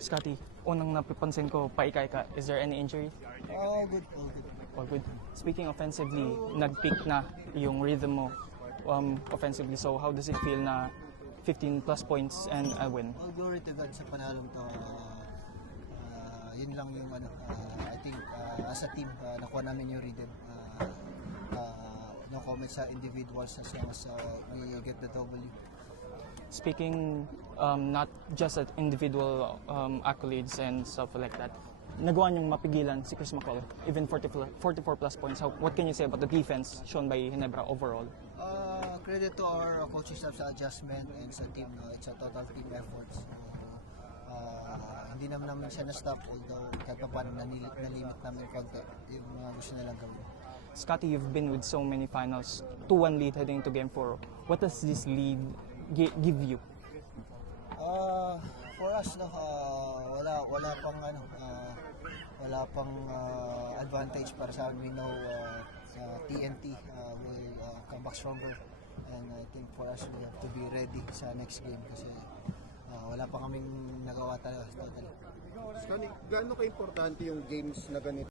Scotty, unang napipansin ko, paika-ika. Is there any injury? Good, all good. All good. Speaking offensively, nag-peak na yung rhythm mo offensively. So how does it feel na 15 plus points and a win? Glory to God sa panalong to. Yun lang yung I think as a team, nakuha namin yung rhythm. No comment sa individuals as long as we get the W. Speaking not just at individual accolades and stuff like that, nagawa niyong mapigilan si Chris McCall, even 44 plus points. What can you say about the defense shown by Ginebra overall? Credit to our coaching staff sa adjustment and sa team. It's a total team effort. So, hindi naman siya na-stop, although kahit pa paano nalimit namin konti yung mga gusto nilang gawin. Scotty, you've been with so many finals, 2-1 lead heading into Game 4. What does this lead give you? For us, wala pang advantage para sa amin. We know TNT will come back stronger, and I think for us we have to be ready sa next game kasi wala pa kaming nagawa talaga totally. Scotty, gaano ka-importante yung games na ganito?